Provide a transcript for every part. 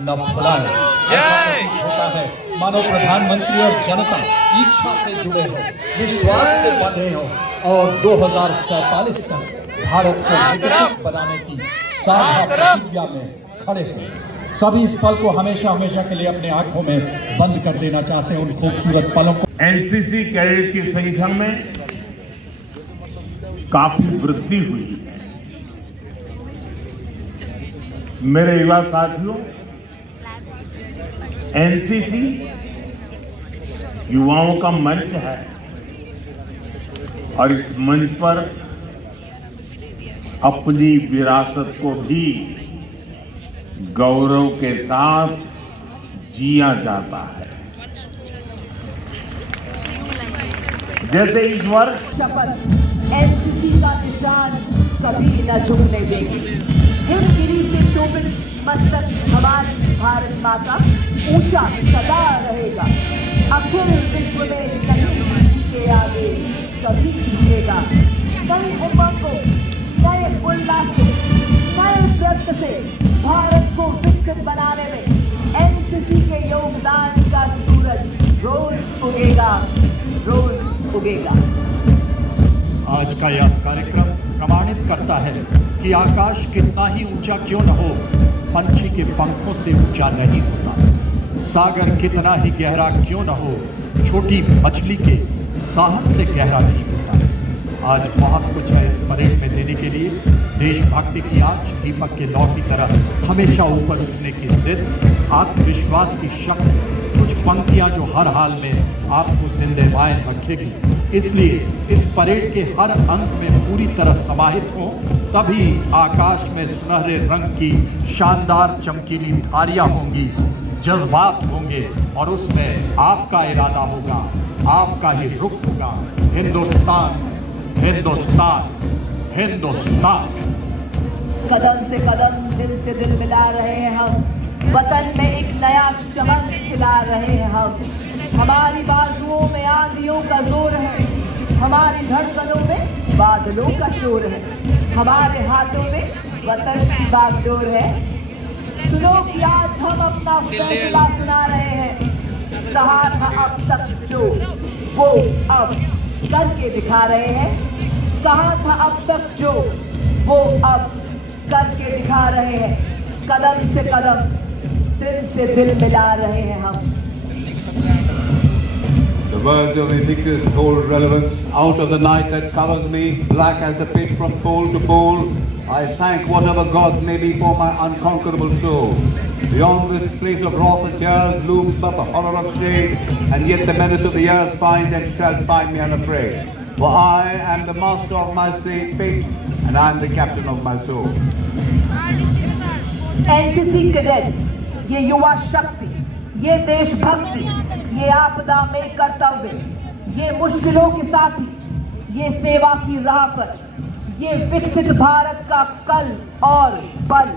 न भुलाए। होता है मानो प्रधानमंत्री और जनता इच्छा से जुड़े हो, विश्वास से बंधे हो और 2047 तक भारत को विकसित बनाने की साझा प्रतिज्ञा में खड़े हो। सभी इस पल को हमेशा हमेशा के लिए अपने आंखों में बंद कर देना चाहते हैं, उन खूबसूरत पलों को। एनसीसी कैडेट की संख्या में काफी वृद्धि हुई है। मेरे युवा साथियों, एनसीसी युवाओं का मंच है और इस मंच पर अपनी विरासत को भी गौरव के साथ जिया जाता है। जैसे इस वर्ष शपथ एनसीसी का निशान कभी न झुकने देंगे। हिमगिरी से शोभित मस्तक हमारी भारत माँ का ऊंचा सदा रहेगा। अखिल विश्व में कहीं किसी के आगे कभी झुकेगा। नई उमंगों, नए उल्लास से, नए व्यक्त से भारत को विकसित बनाने में एनसीसी के योगदान का सूरज रोज उगेगा, रोज उगेगा। आज का यह कार्यक्रम प्रमाणित करता है कि आकाश कितना ही ऊंचा क्यों न हो, पंछी के पंखों से ऊंचा नहीं होता। सागर कितना ही गहरा क्यों न हो, छोटी मछली के साहस से गहरा नहीं होता। आज बहुत कुछ है इस परेड में देने के लिए। देशभक्ति की आंच दीपक के लौ की तरह हमेशा ऊपर उठने की जिद, आत्मविश्वास की शक्ति, कुछ पंक्तियां जो हर हाल में आपको जिंदगान रखेगी। इसलिए इस परेड के हर अंक में पूरी तरह समाहित हो, तभी आकाश में सुनहरे रंग की शानदार चमकीली धारियां होंगी, जज्बात होंगे और उसमें आपका इरादा होगा, आपका ही रुख होगा। हिंदुस्तान, हिंदुस्तान, हिंदुस्तान। कदम से कदम, दिल से दिल मिला रहे हैं हम, वतन में एक नया चमन खिला रहे हैं हम। हमारी बाजुओं में आंधियों का जोर है, हमारी धड़कनों में बादलों का शोर है, हमारे हाथों में वतन की बागडोर है। सुनो कि आज हम अपना फैसला सुना रहे हैं। कहा था अब तक जो, वो अब करके दिखा रहे हैं। कहा था अब तक जो, वो अब करके दिखा रहे हैं। कदम से कदम, दिल से दिल मिला रहे हैं हम। The words of Invictus hold relevance. Out of the night that covers me, black as the pit from pole to pole, I thank whatever gods may be for my unconquerable soul. Beyond this place of wrath and tears looms but the horror of shade, and yet the menace of the years finds and shall find me unafraid. For I am the master of my fate, and I am the captain of my soul. NCC cadets, ये युवा शक्ति, ये देशभक्ति, ये आपदा में कर्तव्य, ये मुश्किलों के साथी, ये सेवा की राह पर, ये विकसित भारत का कल और बल।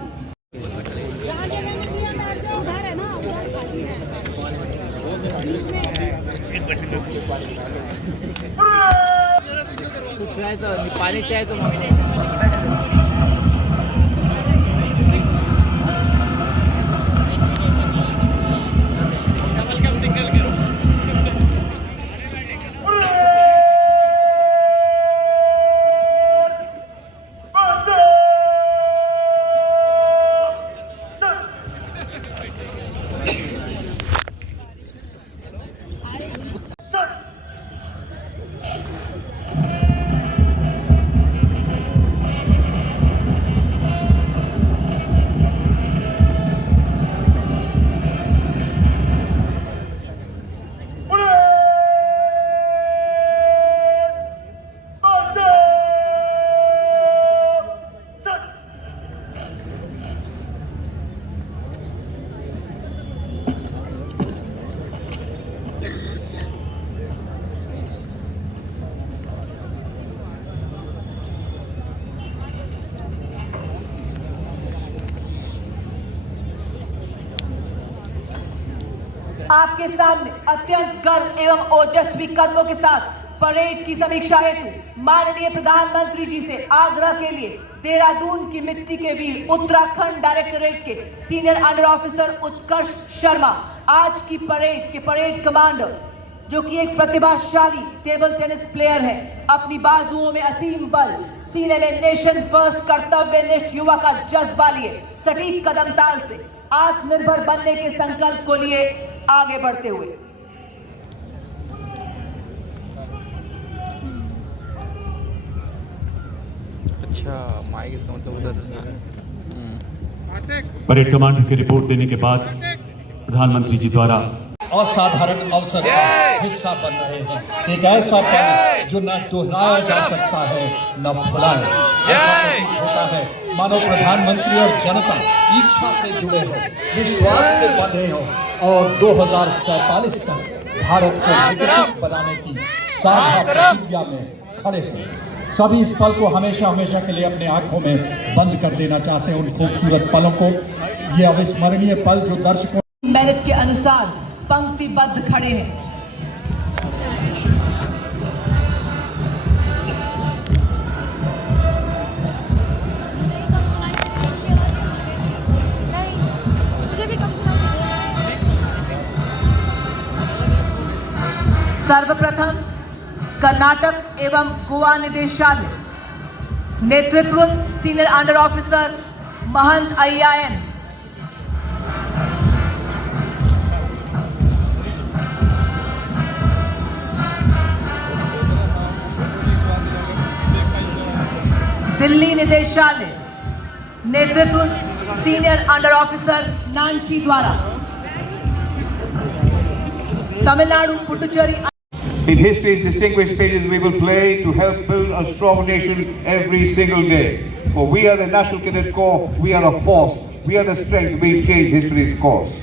कुछ चाहे तो पानी चाहे तो आपके सामने अत्यंत गर्व एवं ओजस्वी कदमों के साथ परेड की समीक्षा हेतु माननीय प्रधानमंत्री जी से आग्रह के लिए देहरादून की मिट्टी के वीर उत्तराखंड डायरेक्टरेट के सीनियर अंडर ऑफिसर उत्कर्ष शर्मा आज की परेड के परेड कमांडर, जो कि एक प्रतिभाशाली टेबल टेनिस प्लेयर है, अपनी बाजुओं में असीम बल, सीने में नेशन फर्स्ट कर्तव्यनिष्ठ युवा का जज्बा लिए सटीक कदम ताल से आत्मनिर्भर बनने के संकल्प को लिए आगे बढ़ते हुए अच्छा माइक इसका मतलब उधर परेड कमांडर की रिपोर्ट देने के बाद प्रधानमंत्री जी द्वारा असाधारण अवसर का हिस्सा बन रहे हैं। एक ऐसा पल जो न दोहराया जा सकता है न भुलाया होता है। मानो प्रधानमंत्री और जनता इच्छा से जुड़े हो, विश्वास से बंधे हो और 2047 तक भारत को विकसित बनाने की साझा प्रतिज्ञा में खड़े हो। सभी इस पल को हमेशा हमेशा के लिए अपने आंखों में बंद कर देना चाहते हैं, उन खूबसूरत पलों को। ये अविस्मरणीय पल जो दर्शकों मेरिट के अनुसार पंक्तिबद्ध खड़े हैं। सर्वप्रथम कर्नाटक एवं गोवा निदेशालय, नेतृत्व सीनियर अंडर ऑफिसर महंत IIM, दिल्ली निदेशालय, नेतृत्व सीनियर अंडर ऑफिसर नानशी द्वारा, Tamil Nadu Puducherry. In history's distinguished pages, we will play to help build a strong nation every single day. For we are the National Cadet Corps, we are a force, we are the strength, we change history's course.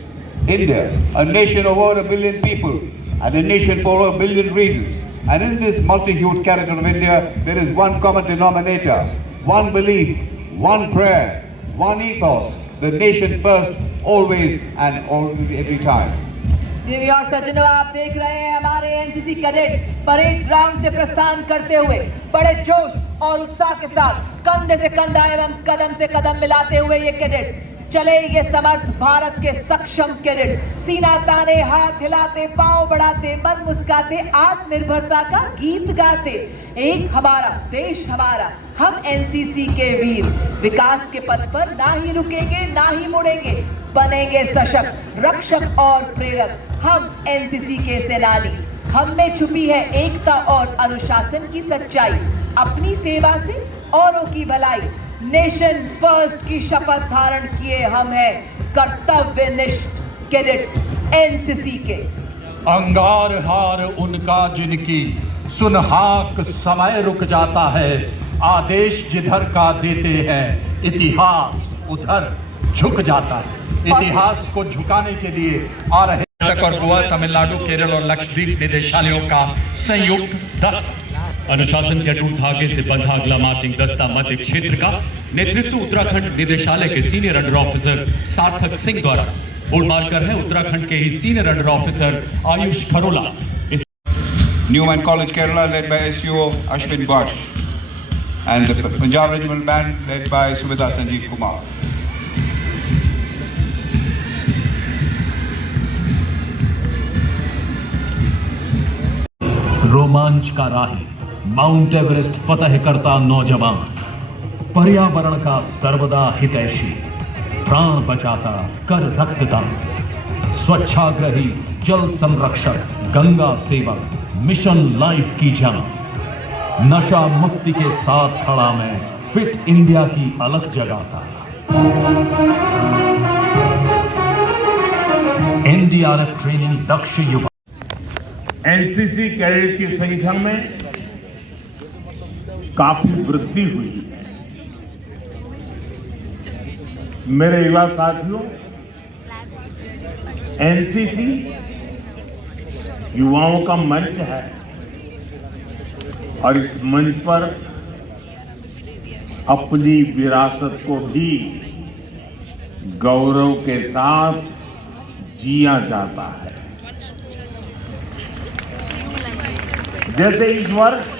India, a nation of over 1 billion people, and a nation for over 1 billion reasons. And in this multi-hued character of India, there is one common denominator, one belief, one prayer, one ethos, the nation first, always and always, every time. देवी और सज्जनों, आप देख रहे हैं हमारे NCC cadets parade ground से प्रस्थान करते हुए बड़े जोश और उत्साह के साथ कंधे से कंधा एवं कदम से कदम मिलाते हुए ये कैडेट्स चले। ये समर्थ भारत के सक्षम कैडेट्स सीना ताने, हाथ हिलाते, पांव बढ़ाते, मन मुस्काते, आत्मनिर्भरता का गीत गाते। एक हमारा देश हमारा, हम एनसीसी के वीर विकास के पथ पर ना ही रुकेंगे ना ही मुड़ेंगे, बनेंगे सशक्त रक्षक और प्रेरक। हम एनसीसी के सेनानी, हम में छुपी है एकता और अनुशासन की सच्चाई, अपनी सेवा से औरों की भलाई, नेशन फर्स्ट की शपथ धारण किए हम हैं कर्तव्यनिष्ठ कैडेट्स एनसीसी के। अंगार हार उनका जिनकी सुनहाक समय रुक जाता है, आदेश जिधर का देते हैं इतिहास उधर झुक जाता है। इतिहास को झुकाने के लिए आ रहे कर्नाटक और गोवा, तमिलनाडु, केरल और लक्षद्वीप निदेशालयों का संयुक्त दस्ता, अनुशासन के अटूट धागे से बंधा अगला मार्चिंग दस्ता मध्य क्षेत्र का नेतृत्व उत्तराखंड निदेशालय के सीनियर अंडर ऑफिसर सार्थक सिंह द्वारा। बोर्ड मार्कर है उत्तराखंड के ही senior under officer Ayush Kharola. Newman College, Kerala, led by SUO Ashwin Bhatt, and the Punjab Regiment Band led by Subedar Sanjeev Kumar. रोमांच का राही माउंट एवरेस्ट फतह करता नौजवान, पर्यावरण का सर्वदा हितैषी, प्राण बचाता कर रक्तदान, स्वच्छाग्रही जल संरक्षक, गंगा सेवक, मिशन लाइफ की जान, नशा मुक्ति के साथ खड़ा मैं फिट इंडिया की अलग जगाता, NDRF ट्रेनिंग दक्ष युवा। एनसीसी कैडेट की संख्या में काफी वृद्धि हुई है। मेरे युवा साथियों, एनसीसी युवाओं का मंच है और इस मंच पर अपनी विरासत को भी गौरव के साथ जिया जाता है। जैसे इस वर्ष